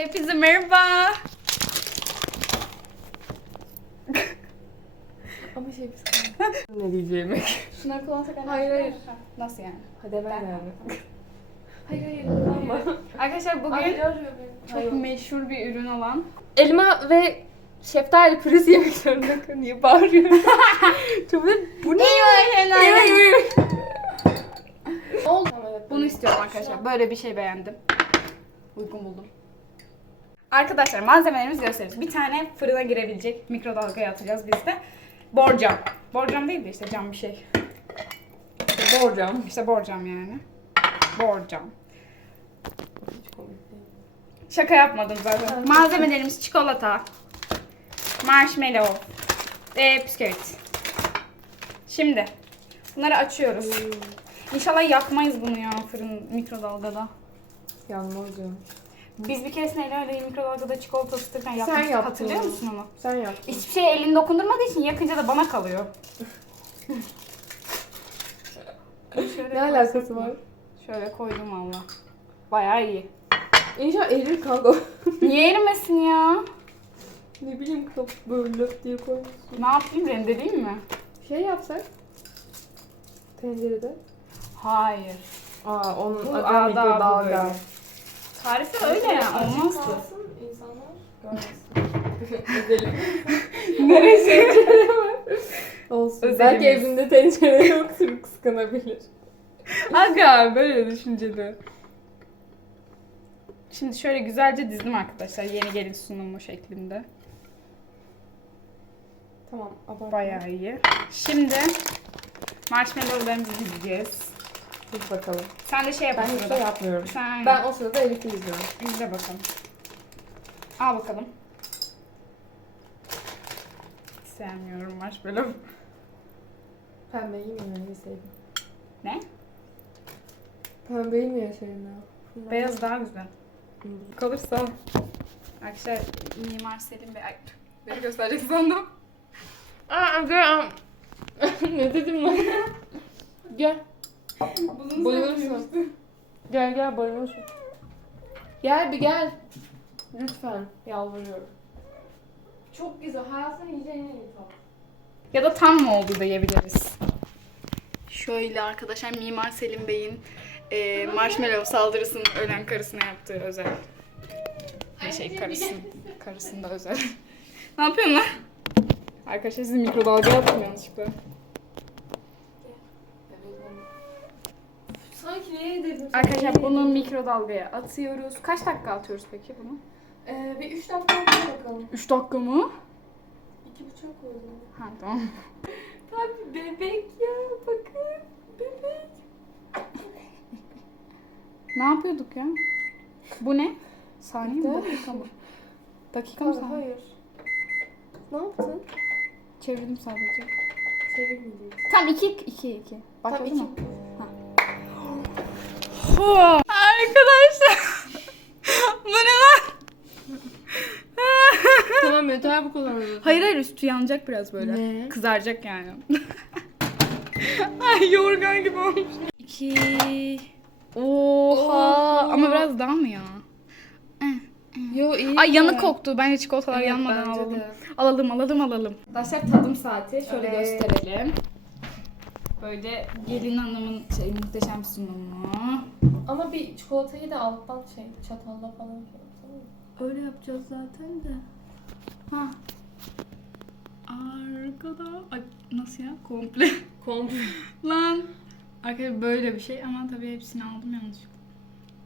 Hepinize merhaba. Ama şey biz Ne diyeceğimi. Şunları kullansak Hayır, hayır. Nasıl yani? Hadi ben yani. Hayır hayır. hayır. Arkadaşlar bugün çok Hayır. meşhur bir ürün olan Elma ve şeftali püresi yemek zorunda kalıyorum. Niye bağırıyorum? Çok böyle bu ne? Oldu. Bunu istiyorum arkadaşlar. Böyle bir şey beğendim. Uygun buldum. Arkadaşlar malzemelerimizi gösteririz. Bir tane fırına girebilecek mikrodalgaya atacağız biz de. Borcam. Borcam değil de işte cam bir şey. Borcam. İşte borcam yani. Borcam. Şaka yapmadım zaten. Malzemelerimiz çikolata, marshmallow, ve bisküvit. Şimdi bunları açıyoruz. İnşallah yakmayız bunu ya fırın mikrodalgada. Yanmaz diyorum. Biz bir keresinde Ela ile mikrodalgada çikolata ısıtırken yakmıştık. yaptın Hatırlıyor onu. musun onu? Sen yap. Hiçbir şey elini dokundurmadığı için yakınca da bana kalıyor. Şöyle Ne alakası var? Şöyle koydum valla. Bayağı iyi. İnşallah erir kanka. Niye erimesin ya? ne bileyim kap böyle löp diye koymuşsun. Ne yapayım rendeleyeyim mi? Şey yapsak. Tencerede. Hayır. Aa onun adı mikrodalga. Tarifi öyle ya olmaz ki. insanlar görmesin. Neresi? Olsun. Özelimiz. Belki evinde tencere yoktur kıskanabilir. Aga böyle düşünceli. Şimdi şöyle güzelce dizdim arkadaşlar yeni gelin sunumu şeklinde. Tamam abartma. Bayağı iyi. Şimdi marshmallowlarımızı dizeceğiz. Dur bakalım. Sen de şey yap. Ben o hiç sırada. şey yapmıyorum. Sen Ben o sırada Elif'i izliyorum. izle bakalım. Al bakalım. Sevmiyorum marshmallow. Pembeyi mi yeseydim? Ne? Pembeyi mi yeseydim ya? Beyaz daha güzel. Kalırsa. Arkadaşlar Mimar Selim Bey. Ay, beni gösterecek sandım. Aa gel. ne dedim lan? gel. Bayılırsın. Gel gel bayılırsın. Gel bir gel. Lütfen yalvarıyorum. Çok güzel. Hayatını yiyeceğin en iyi tat. Ya da tam mı oldu da yiyebiliriz. Şöyle arkadaşlar Mimar Selim Bey'in e, marshmallow saldırısını ölen karısına yaptığı özel. Bir şey karısı, karısında özel. ne yapıyorsun lan? Arkadaşlar sizi mikrodalgaya attım yanlışlıkla. Neye de Arkadaşlar bunu mikrodalgaya atıyoruz. Kaç dakika atıyoruz peki bunu? Ee, bir 3 dakika atıyor bakalım. 3 dakika mı? 2,5 oldu. Ha tamam. Tabii bebek ya bakın. Bebek. ne yapıyorduk ya? Bu ne? Saniye mi? Dakika mı? Dakika mı saniye? Hayır. Ne yaptın? Çevirdim sadece. Çevirmeyeceğim. Tam 2 2 2. Bak Tam 2. Ho. Arkadaşlar. bu ne lan? tamam metal bu kullanılıyor. Hayır hayır üstü yanacak biraz böyle. Ne? Kızaracak yani. Ay yorgan gibi olmuş. İki. Oha. Oha. Ama biraz daha mı ya? Yo iyi. Ay yanık koktu. Bence çikolatalar Evet, yanmadan alalım. de. Alalım alalım alalım. Arkadaşlar tadım saati. Şöyle Evet. gösterelim. Böyle gelin hanımın şey muhteşem sunumu. Ama bir çikolatayı da alttan şey çatalla falan yapsana. Öyle yapacağız zaten de. Ha. Arkada. Ay nasıl ya? Komple. Komple. Lan. Arkadaşlar böyle bir şey ama tabii hepsini aldım yanlışlıkla.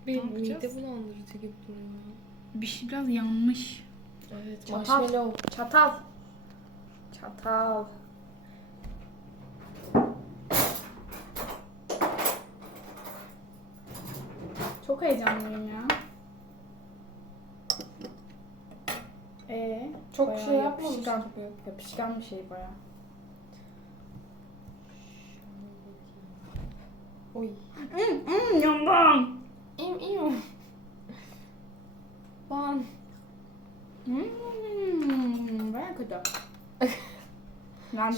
Bir yapacağız? mide bulandırıcı gibi duruyor. Bir şey biraz yanmış. Evet. Çatal. Marshmallow. Çatal. Çatal. Çok heyecanlıyım ya. Ee, Çok bayağı şey yapmamış yapışkan, gibi. yapışkan bir şey baya. Oy. Hmm, hmm, yandım. İyiyim iyiyim. Ben. Hmm, baya kötü.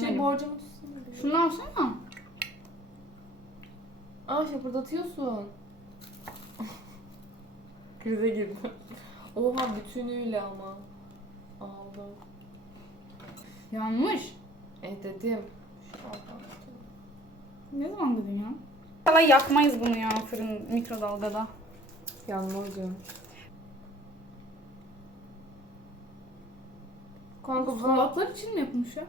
Şey borcumu tutsun. Şunu alsana. Aa şapırdatıyorsun. Krize girdim. Oha bütünüyle ama. Aldım. Yanmış. E dedim. Şu alttan tutayım. Ne zaman dedin ya? İnşallah yakmayız bunu ya fırın mikrodalgada. Yanmaz diyorum. Kanka bu Salatalar için mi yapılmış ya?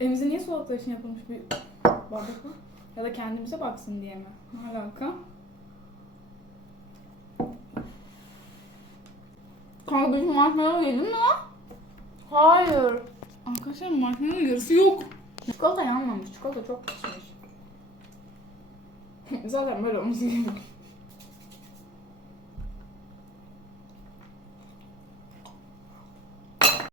Evimize niye salatalar için yapılmış bir bardak mı? Ya da kendimize baksın diye mi? Ne alaka? Bizim marshmallow yedin mi lan? Hayır. Arkadaşlar marshmallow yarısı yok. Çikolata yanmamış. Çikolata çok pişmiş. Zaten böyle olması gerekiyor.